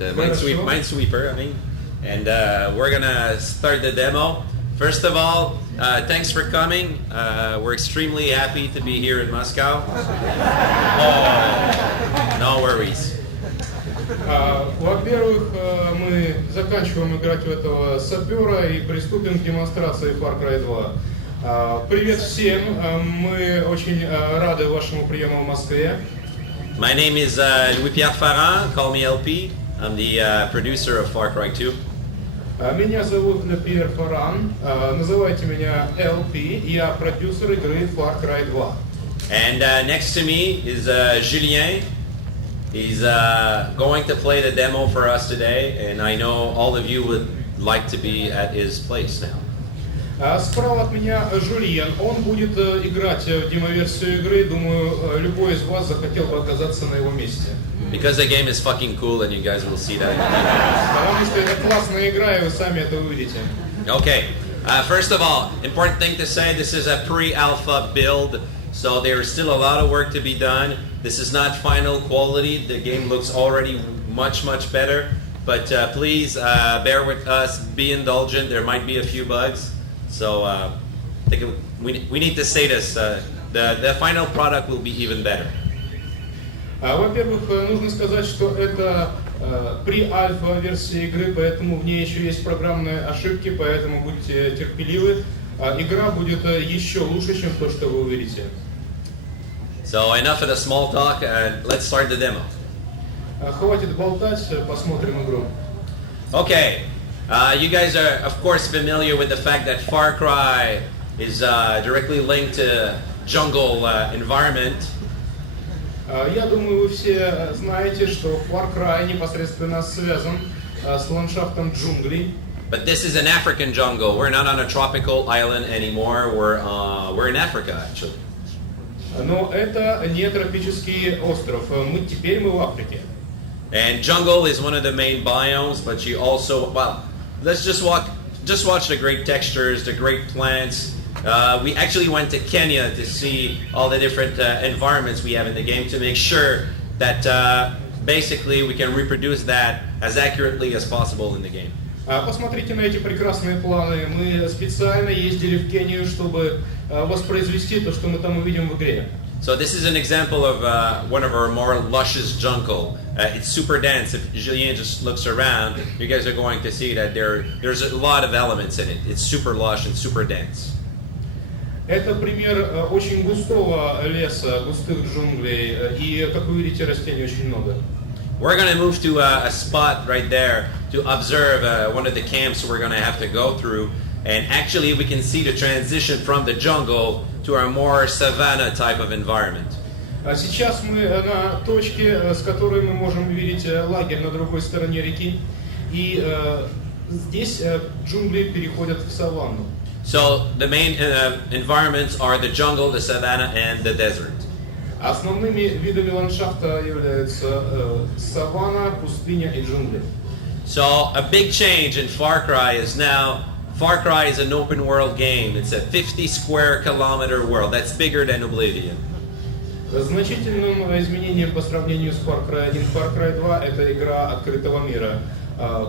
and Minesweeper, I mean. And we're gonna start the demo. First of all, thanks for coming. We're extremely happy to be here in Moscow. Oh, no worries. Во-первых, мы заканчиваем играть в этого сапера и приступим к демонстрации Far Cry 2. Привет всем, мы очень рады вашему приему в Москве. My name is Louis-Pierre Farran, call me LP. I'm the producer of Far Cry 2. Меня зовут Louis-Pierre Farran, называйте меня LP, я продюсер игры Far Cry 2. And next to me is Julien. He's going to play the demo for us today, and I know all of you would like to be at his place now. Справа от меня Жульен, он будет играть в демо-версию игры, думаю, любой из вас захотел бы оказаться на его месте. Because the game is fucking cool, and you guys will see that. Потому что это классная игра, и вы сами это увидите. Okay, first of all, important thing to say, this is a pre-alpha build, so there's still a lot of work to be done. This is not final quality, the game looks already much better, but please bear with us, be indulgent, there might be a few bugs. So we need to say this, the final product will be even better. Во-первых, нужно сказать, что это pre-альфа версия игры, поэтому в ней еще есть программные ошибки, поэтому будьте терпеливы. Игра будет еще лучше, чем то, что вы увидите. So enough of the small talk, let's start the demo. Хватит болтать, посмотрим игру. Okay. You guys are, of course, familiar with the fact that Far Cry is directly linked to jungle environment. Я думаю, вы все знаете, что Far Cry непосредственно связан с ландшафтом джунглей. But this is an African jungle. We're not on a tropical island anymore. We're in Africa, actually. Но это не тропический остров. Теперь мы в Африке. And jungle is one of the main biomes, but you also, well, let's just watch the great textures, the great plants. We actually went to Kenya to see all the different environments we have in the game to make sure that basically we can reproduce that as accurately as possible in the game. Посмотрите на эти прекрасные планы. Мы специально ездили в Кению, чтобы воспроизвести то, что мы там увидим в игре. So this is an example of one of our more luscious jungle. It's super dense. If Julien just looks around, you guys are going to see that there's a lot of elements in it. It's super lush and super dense. Это пример очень густого леса, густых джунглей, и, как вы видите, растений очень много. We're going to move to a spot right there to observe one of the camps we're going to have to go through. And actually we can see the transition from the jungle to a more savanna type of environment. Сейчас мы на точке, с которой мы можем видеть лагерь на другой стороне реки. И здесь джунгли переходят в саванну. So the main environments are the jungle, the savanna, and the desert. Основными видами ландшафта являются саванна, пустыня и джунгли. So a big change in Far Cry is now Far Cry is an open world game. It's a 50 square kilometer world. That's bigger than Oblivion. Значительным изменением по сравнению с Far Cry 1 Far Cry 2 это игра открытого мира.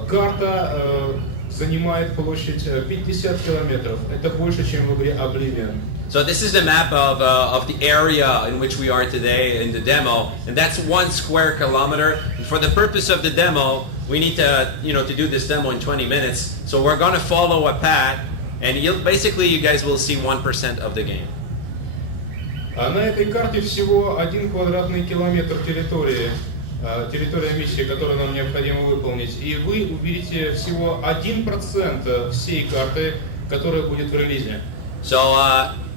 Карта занимает площадь 50 километров. Это больше, чем в игре Oblivion. So this is the map of the area in which we are today in the demo, and that's 1 square kilometer. And for the purpose of the demo, we need to, to do this demo in 20 minutes. So we're going to follow a path, and basically you guys will see 1% of the game. На этой карте всего 1 квадратный километр территория миссии, которую нам необходимо выполнить. И вы увидите всего 1% всей карты, которая будет в релизе. So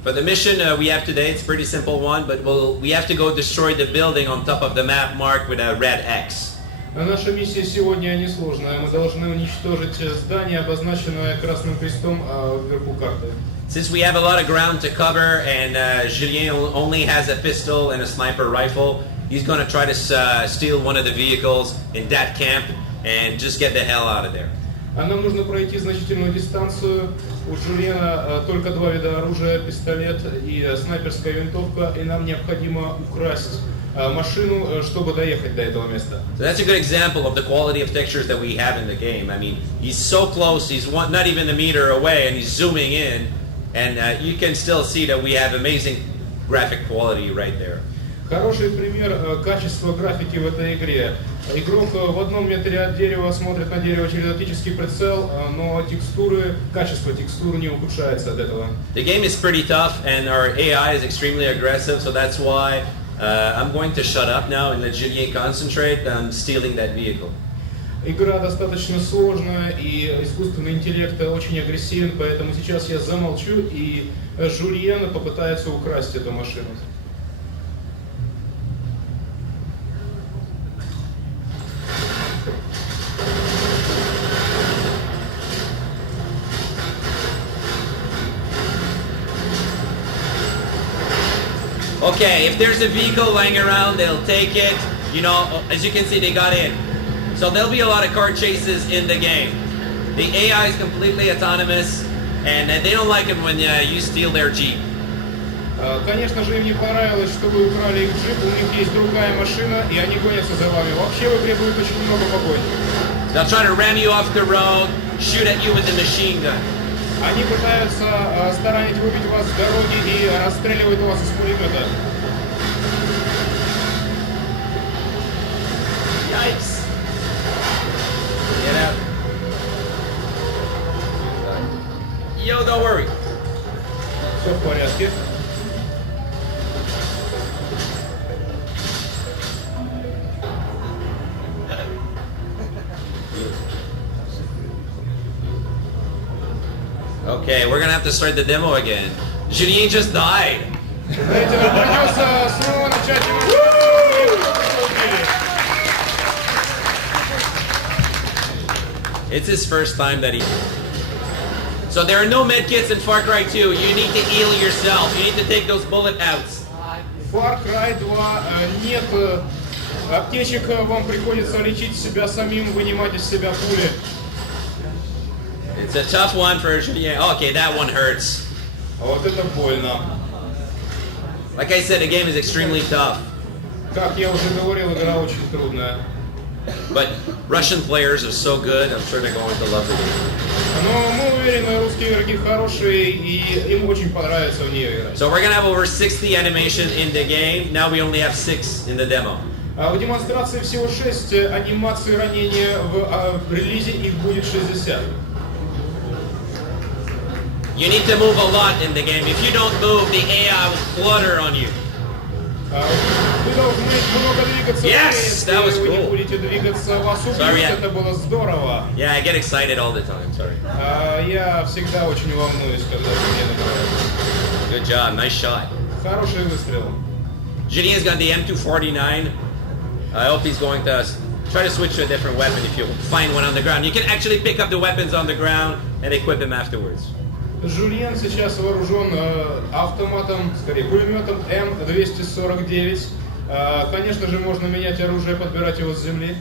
for the mission we have today, it's a pretty simple one, but we have to go destroy the building on top of the map marked with a red X. Наша миссия сегодня несложная. Мы должны уничтожить здание, обозначенное красным крестом вверху карты. Since we have a lot of ground to cover and Julien only has a pistol and a sniper rifle, he's going to try to steal one of the vehicles in that camp and just get the hell out of there. А нам нужно пройти значительную дистанцию. У Жульена только 2 вида оружия, пистолет и снайперская винтовка, и нам необходимо украсть машину, чтобы доехать до этого места. So that's a good example of the quality of textures that we have in the game. I mean, he's so close, he's not even a meter away, and he's zooming in, and you can still see that we have amazing graphic quality right there. Хороший пример качества графики в этой игре. Игрок в одном метре от дерева смотрит на дерево через оптический прицел, но качество текстур не ухудшается от этого. The game is pretty tough, and our AI is extremely aggressive, so that's why I'm going to shut up now and let Julien concentrate on stealing that vehicle. Игра достаточно сложная, и искусственный интеллект очень агрессивен, поэтому сейчас я замолчу, и Жульен попытается украсть эту машину. Okay, if there's a vehicle lying around, they'll take it. You know, as you can see, they got in. So there'll be a lot of car chases in the game. The AI is completely autonomous, and they don't like it when you steal their Jeep. Конечно же, им не понравилось, что вы украли их джип, у них есть другая машина, и они гонятся за вами. Вообще в игре будет очень много погонь. They'll try to ram you off the road, shoot at you with a machine gun. Они пытаются старанить выбить вас с дороги и расстреливают вас из пулемета. Yikes! Get out. Yo, don't worry. Все в порядке. Okay, we're gonna have to start the demo again. Julien just died. Придется снова начать. It's his first time that he... So there are no medkits in Far Cry 2. You need to heal yourself. You need to take those bullet outs. Far Cry 2 нет аптечек, вам приходится лечить себя самим, вынимать из себя пули. It's a tough one for Julien. Okay, that one hurts. Вот это больно. Like I said, the game is extremely tough. Как я уже говорил, игра очень трудная. But Russian players are so good, I'm sure they're going to love the game. Но мы уверены, русские игроки хорошие, и им очень понравится в нее играть. So we're gonna have over 60 animation in the game. Now we only have 6 in the demo. В демонстрации всего 6 анимаций ранения, в релизе их будет 60. You need to move a lot in the game. If you don't move, the AI will flutter on you. Вы должны много двигаться. Yes, that was Если вы не cool. будете двигаться, вас Sorry, убьют, это было здорово. Yeah, I get excited all the time. Sorry. Я всегда очень волнуюсь, когда мне набирают. Good job. Nice shot. Хороший выстрел. Julien's got the M249. I hope he's going to try to switch to a different weapon if you find one on the ground. You can actually pick up the weapons on the ground and equip them afterwards. Жульен сейчас вооружен автоматом, скорее пулеметом М249. Конечно же, можно менять оружие, подбирать его с земли.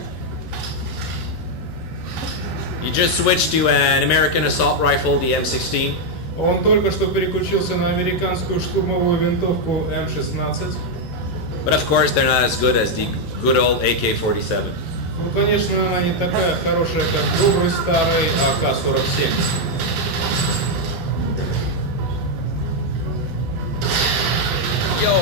You just switched to an American assault rifle, the M16. Он только что переключился на американскую штурмовую винтовку М16. But of course, they're not as good as the good old AK-47. Ну, конечно, она не такая хорошая, как добрый старый АК-47. Yo!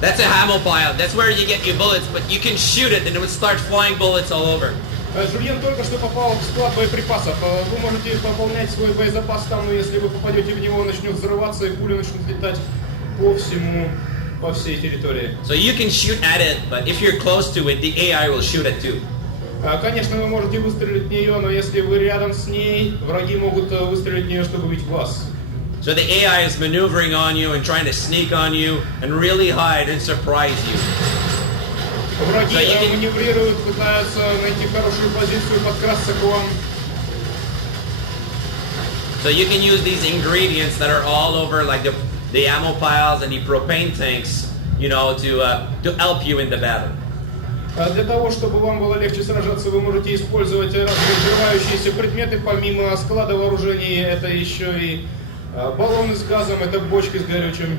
That's a ammo pile. That's where you get your bullets, but you can shoot it and it would start flying bullets all over. Жульен только что попал в склад боеприпасов. Вы можете пополнять свой боезапас там, но если вы попадете в него, он начнет взрываться и пули начнут летать по всей территории. So you can shoot at it, but if you're close to it, the AI will shoot it too. Конечно, вы можете выстрелить в нее, но если вы рядом с ней, враги могут выстрелить в нее, чтобы убить вас. So the AI is maneuvering on you and trying to sneak on you and really hide and surprise you. Враги маневрируют, пытаются найти хорошую позицию, подкрасться к вам. So you can use these ingredients that are all over, like the ammo piles and the propane tanks, you know, to help you in the battle. Для того, чтобы вам было легче сражаться, вы можете использовать разные взрывающиеся предметы. Помимо склада вооружений, это еще и баллоны с газом, это бочки с горючим.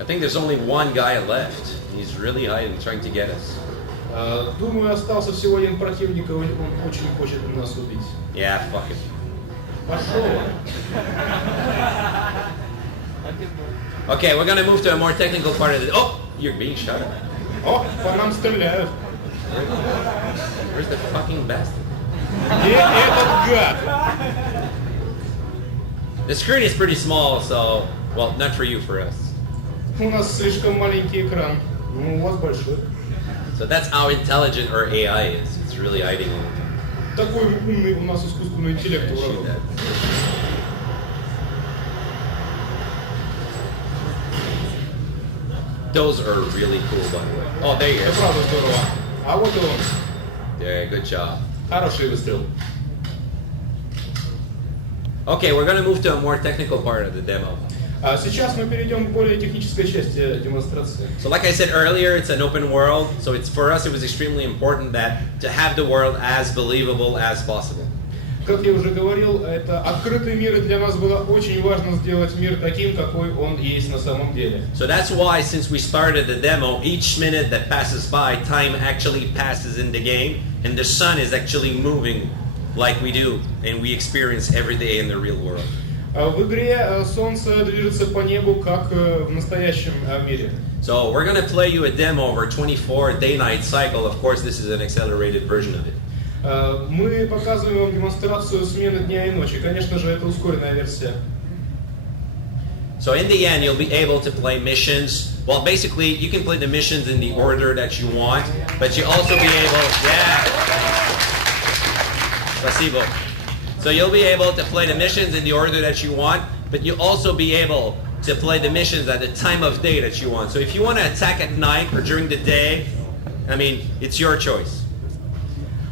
I think there's only one guy left. He's really hiding, trying to get us. Думаю, остался всего один противник, и он очень хочет нас убить. Yeah, fuck it. Пошел. Okay, we're gonna move to a more technical part of the. Oh, you're being shot at. О, по нам стреляют. Where's the fucking bastard? Где этот гад? The screen is pretty small, so well, not for you, for us. У нас слишком маленький экран. Ну, у вас большой. So that's how intelligent our AI is. It's really hiding. Такой умный у нас искусственный интеллект у врагов. Those are really cool, by the way. Oh, there you Это go. правда здорово. А вот и он. Yeah, good job. Хороший выстрел. Okay, we're gonna move to a more technical part of the demo. А сейчас мы перейдем к более технической части демонстрации. So like I said earlier, it's an open world. So it's for us, it was extremely important that to have the world as believable as possible. Как я уже говорил, это открытый мир, и для нас было очень важно сделать мир таким, какой он есть на самом деле. So that's why, since we started the demo, each minute that passes by, time actually passes in the game, and the sun is actually moving like we do, and we experience every day in the real world. В игре солнце движется по небу, как в настоящем мире. So we're gonna play you a demo over a 24 day-night cycle. Of course, this is an accelerated version of it. Мы показываем вам демонстрацию смены дня и ночи. Конечно же, это ускоренная версия. So in the end, you'll be able to play missions. Well, basically, you can play the missions in the order that you want, but you'll also be able, Спасибо. So you'll be able to play the missions in the order that you want, but you'll also be able to play the missions at the time of day that you want. So if you want to attack at night or during the day, I mean, it's your choice.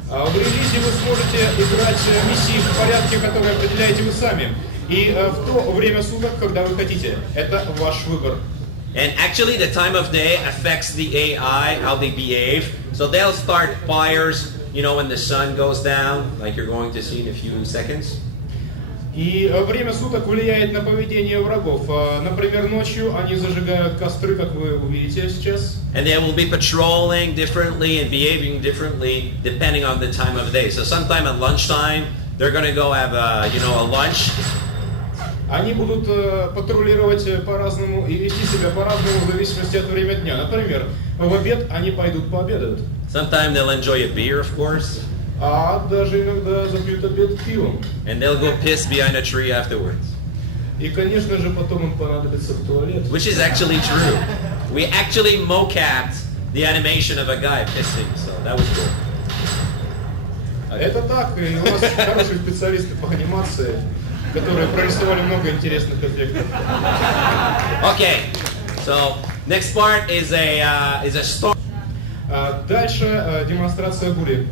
В релизе вы сможете играть миссии в порядке, который определяете вы сами. И в то время суток, когда вы хотите. Это ваш выбор. And actually, the time of day affects the AI, how they behave. So they'll start fires, you know, when the sun goes down, like you're going to see in a few seconds. И время суток влияет на поведение врагов. Например, ночью они зажигают костры, как вы увидите сейчас. And they will be patrolling differently and behaving differently depending on the time of day. So sometime at lunchtime, they're going to go have a lunch. Они будут патрулировать по-разному и вести себя по-разному в зависимости от времени дня. Например, в обед они пойдут пообедают. Sometime they'll enjoy a beer, of course. А даже иногда запьют обед пивом. And they'll go piss behind a tree afterwards. И, конечно же, потом им понадобится в туалет. Which is actually true. We actually mocapped the animation of a guy pissing, so that was cool. Это так, и у нас хорошие специалисты по анимации, которые прорисовали много интересных эффектов. Okay, so next part is a storm. Дальше демонстрация бури.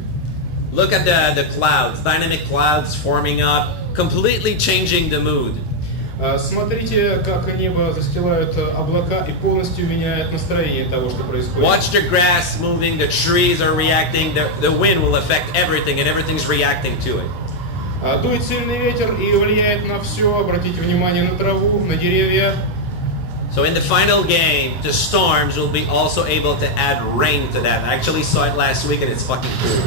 Look at the clouds, dynamic clouds forming up, completely changing the mood. Смотрите, как небо застилают облака и полностью меняет настроение того, что происходит. Watch the grass moving, the trees are reacting, the wind will affect everything and everything's reacting to it. Дует сильный ветер и влияет на все. Обратите внимание на траву, на деревья. So in the final game, the storms will be also able to add rain to that. I actually saw it last week and it's fucking cool.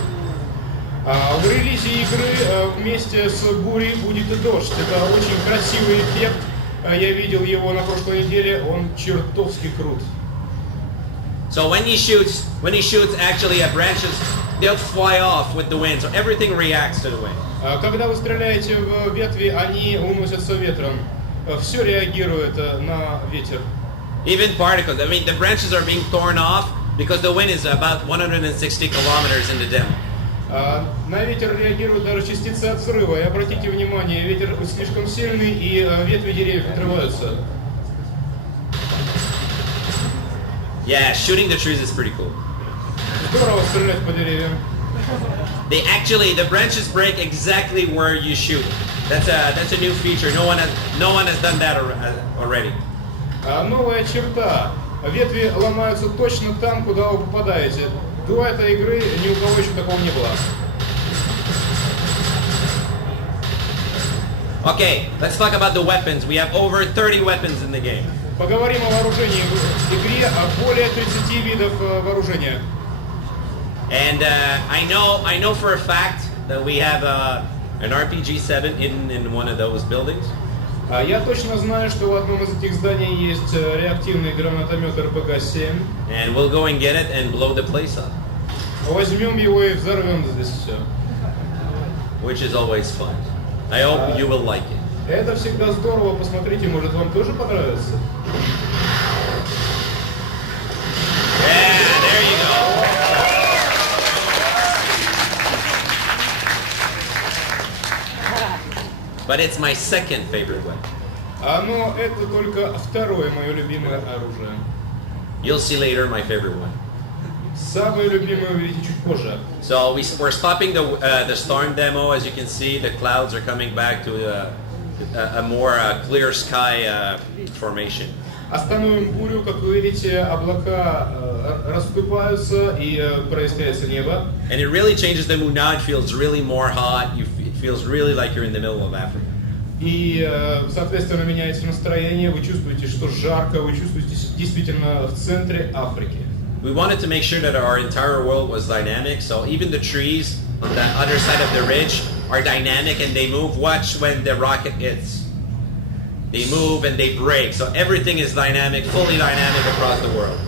В релизе игры вместе с бурей будет и дождь. Это очень красивый эффект. Я видел его на прошлой неделе. Он чертовски крут. So when he shoots actually at branches, they'll fly off with the wind. So everything reacts to the wind. Когда вы стреляете в ветви, они уносятся ветром. Все реагирует на ветер. Even particles. I mean, the branches are being torn off because the wind is about 160 kilometers in the demo. На ветер реагируют даже частицы от взрыва. И обратите внимание, ветер слишком сильный, и ветви деревьев отрываются. Yeah, shooting the trees is pretty cool. Здорово стрелять по деревьям. The branches break exactly where you shoot. That's a new feature. No one has done that already. Новая черта. Ветви ломаются точно там, куда вы попадаете. До этой игры ни у кого еще такого не было. Okay, let's talk about the weapons. We have over 30 weapons in the game. Поговорим о вооружении в игре, о более 30 видов вооружения. And I know for a fact that we have an RPG-7 in one of those buildings. Я точно знаю, что в одном из этих зданий есть реактивный гранатомет RPG-7. And we'll go and get it and blow the place up. Возьмем его и взорвем здесь все. Which is always fun. I hope you will like it. Это всегда здорово. Посмотрите, может вам тоже понравится. Yeah, there you go. But it's my second favorite weapon. Но это только второе мое любимое оружие. You'll see later my favorite one. Самое любимое увидите чуть позже. So we're stopping the storm demo. As you can see, the clouds are coming back to a more clear sky formation. Остановим бурю, как вы видите, облака расступаются и проясняется небо. And it really changes the mood. Now it feels really more hot. It feels really like you're in the middle of Africa. И, соответственно, меняется настроение, вы чувствуете, что жарко, вы чувствуете действительно в центре Африки. We wanted to make sure that our entire world was dynamic, so even the trees on the other side of the ridge are dynamic and they move. Watch when the rocket hits. They move and they break, so everything is dynamic, fully dynamic across the world.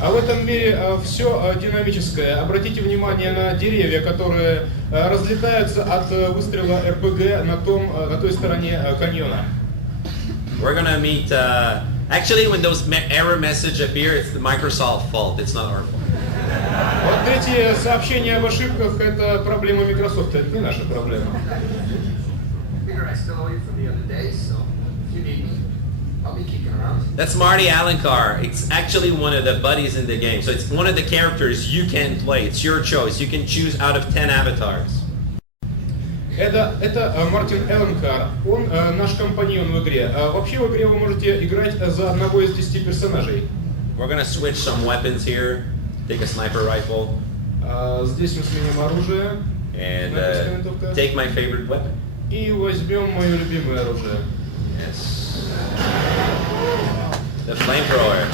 А в этом мире все динамическое. Обратите внимание на деревья, которые разлетаются от выстрела РПГ на той стороне каньона. We're gonna meet. Actually, when those error message appear, it's the Microsoft fault. It's not our fault. Вот эти сообщения об ошибках — это проблема Microsoft, это не наша проблема. That's Marty Alencar. It's actually one of the buddies in the game. So it's one of the characters you can play. It's your choice. You can choose out of 10 avatars. Это Мартин Эленкар. Он наш компаньон в игре. Вообще в игре вы можете играть за одного из 10 персонажей. We're gonna switch some weapons here. Take a sniper rifle. Здесь мы сменим оружие. And take my favorite weapon. И возьмем мое любимое оружие. Yes. The flamethrower.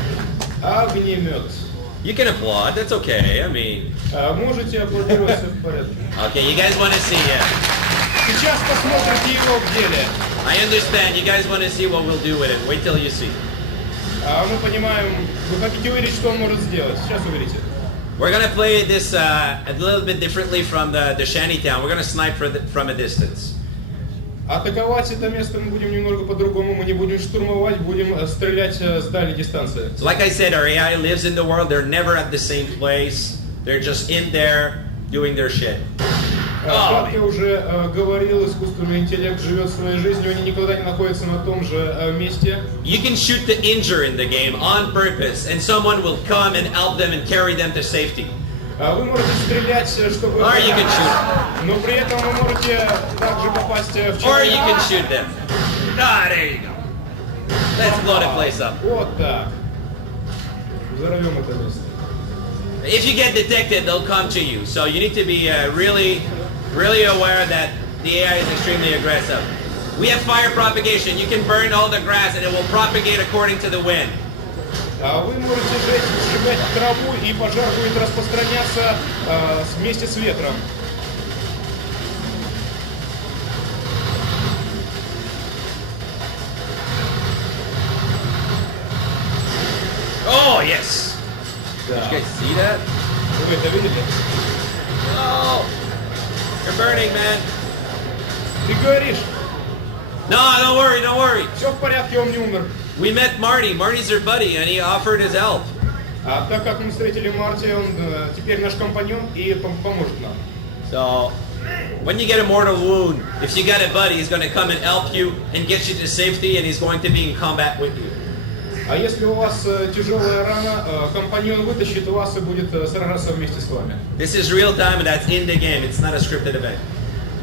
Огнемет. You can applaud. That's okay. I mean. Можете аплодировать, все в порядке. Okay, you guys want to see it. Сейчас посмотрите его в деле. I understand. You guys want to see what we'll do with it. Wait till you see. Мы понимаем, вы хотите увидеть, что он может сделать. Сейчас увидите. We're gonna play this a little bit differently from the shantytown. We're gonna snipe from a distance. Атаковать это место мы будем немного по-другому. Мы не будем штурмовать, будем стрелять с дальней дистанции. So like I said, our AI lives in the world. They're never at the same place. They're just in there doing their shit. Как я уже говорил, искусственный интеллект живет своей жизнью, они никогда не находятся на том же месте. You can shoot the injured in the game on purpose, and someone will come and help them and carry them to safety. Вы можете стрелять, чтобы... Or you can shoot. Но при этом вы можете также попасть в человека. Or you can shoot them. There you go. Let's blow the place up. Вот так. Взорвем это место. If you get detected, they'll come to you. So you need to be really aware that the AI is extremely aggressive. We have fire propagation. You can burn all the grass and it will propagate according to the wind. Вы можете сжигать траву, и пожар будет распространяться вместе с ветром. Oh, yes. Да. Did you guys see that? Вы это видели? Oh, you're burning, man. Ты говоришь? No, don't worry, don't worry. Все в порядке, он не умер. We met Marty. Marty's our buddy, and he offered his help. А так как мы встретили Марти, он теперь наш компаньон и поможет нам. So, when you get a mortal wound, if you got a buddy, he's going to come and help you and get you to safety, and he's going to be in combat with you. А если у вас тяжелая рана, компаньон вытащит вас и будет сражаться вместе с вами. This is real time and that's in the game. It's not a scripted event.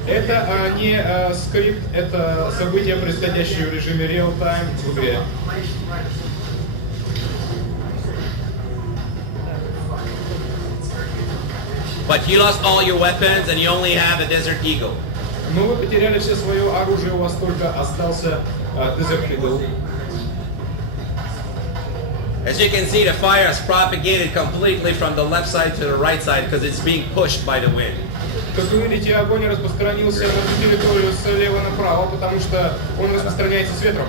Это не скрипт, это события, происходящие в режиме real time в игре. But you lost all your weapons and you only have a Desert Eagle. Но вы потеряли все свое оружие, у вас только остался Desert Eagle. As you can see, the fire is propagated completely from the left side to the right side because it's being pushed by the wind. Как вы видите, огонь распространился на всю территорию слева направо, потому что он распространяется с ветром.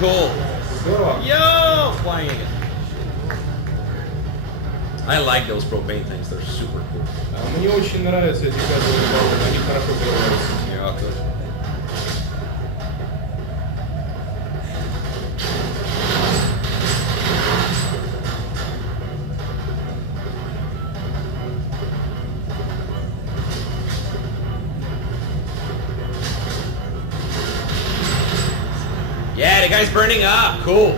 Cool. Здорово. Yo, flying again. I like those propane tanks. They're super cool. Мне очень нравятся эти газовые баллоны, они хорошо взрываются. Yeah, good. Yeah, the guy's burning up. Cool.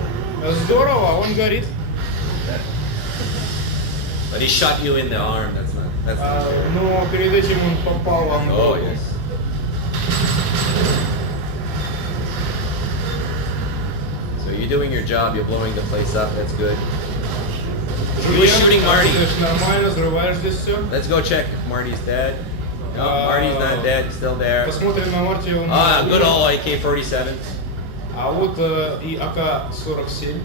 Здорово, он горит. But he shot you in the arm. That's not. Но перед этим он попал вам в Oh, голову. yes. So you're doing your job. You're blowing the place up. That's good. He was shooting Marty. Нормально, взрываешь здесь все. Let's go check if Marty's dead. No, Marty's not dead. Still there. Посмотрим на Марти. Good old AK-47. А вот и АК-47.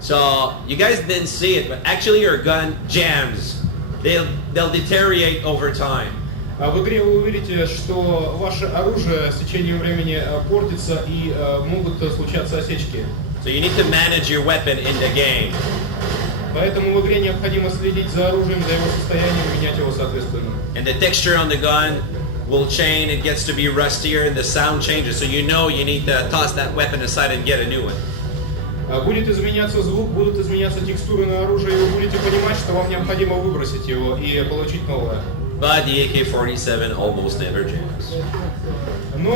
So you guys didn't see it, but actually your gun jams. They'll deteriorate over time. В игре вы увидите, что ваше оружие с течением времени портится и могут случаться осечки. So you need to manage your weapon in the game. Поэтому в игре необходимо следить за оружием, за его состоянием, менять его соответственно. And the texture on the gun will change. It gets to be rustier, and the sound changes. So you know you need to toss that weapon aside and get a new one. Будет изменяться звук, будут изменяться текстуры на оружие, и вы будете понимать, что вам необходимо выбросить его и получить новое. But the AK-47 almost never jams. Но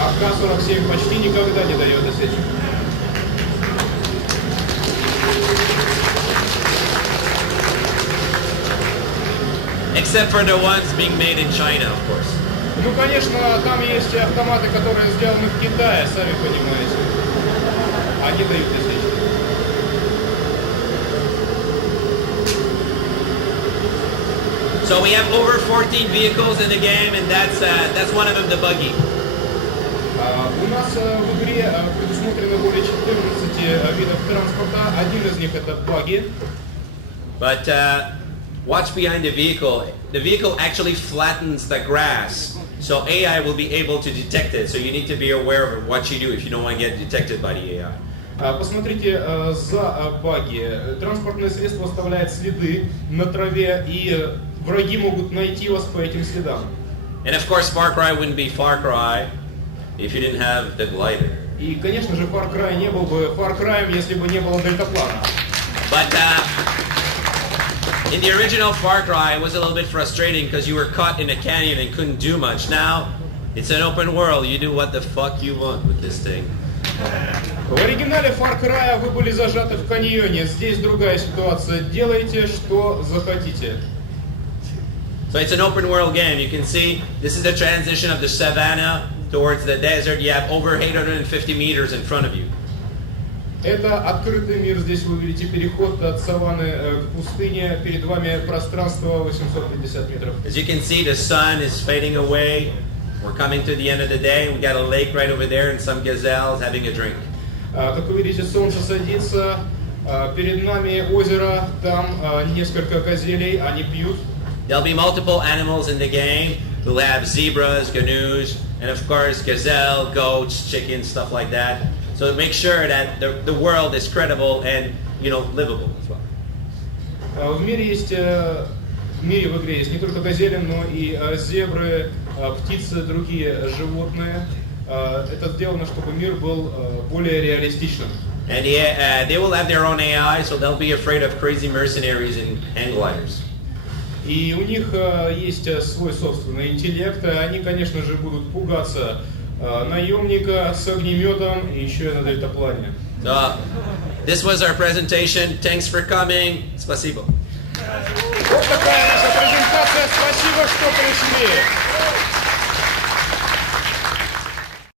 АК-47 почти никогда не дает осечек. Except for the ones being made in China, of course. Ну, конечно, там есть автоматы, которые сделаны в Китае, сами понимаете. Они дают осечки. So we have over 14 vehicles in the game, and that's one of them, the buggy. У нас в игре предусмотрено более 14 видов транспорта. Один из них это баги. But watch behind the vehicle. The vehicle actually flattens the grass, so AI will be able to detect it. So you need to be aware of what you do if you don't want to get detected by the AI. Посмотрите за баги. Транспортное средство оставляет следы на траве, и враги могут найти вас по этим следам. And of course, Far Cry wouldn't be Far Cry if you didn't have the glider. И, конечно же, Far Cry не был бы Far Cry, если бы не было дельтаплана. But in the original Far Cry, it was a little bit frustrating because you were caught in a canyon and couldn't do much. Now, it's an open world. You do what the fuck you want with this thing. В оригинале Far Cry вы были зажаты в каньоне. Здесь другая ситуация. Делайте, что захотите. So it's an open world game. You can see this is the transition of the savannah towards the desert. You have over 850 meters in front of you. Это открытый мир. Здесь вы видите переход от саванны к пустыне. Перед вами пространство 850 метров. As you can see, the sun is fading away. We're coming to the end of the day. We got a lake right over there and some gazelles having a drink. Как вы видите, солнце садится. Перед нами озеро. Там несколько газелей. Они пьют. There'll be multiple animals in the game. We'll have zebras, gnus, and of course gazelle, goats, chickens, stuff like that. So make sure that the world is credible and, you know, livable as well. В мире есть, в игре есть не только газели, но и зебры, птицы, другие животные. Это сделано, чтобы мир был более реалистичным. And they will have their own AI, so they'll be afraid of crazy mercenaries and hang gliders. И у них есть свой собственный интеллект. Они, конечно же, будут пугаться наемника с огнеметом и еще и на дельтаплане. So, this was our presentation. Thanks for coming. Спасибо. Вот такая наша презентация. Спасибо, что пришли.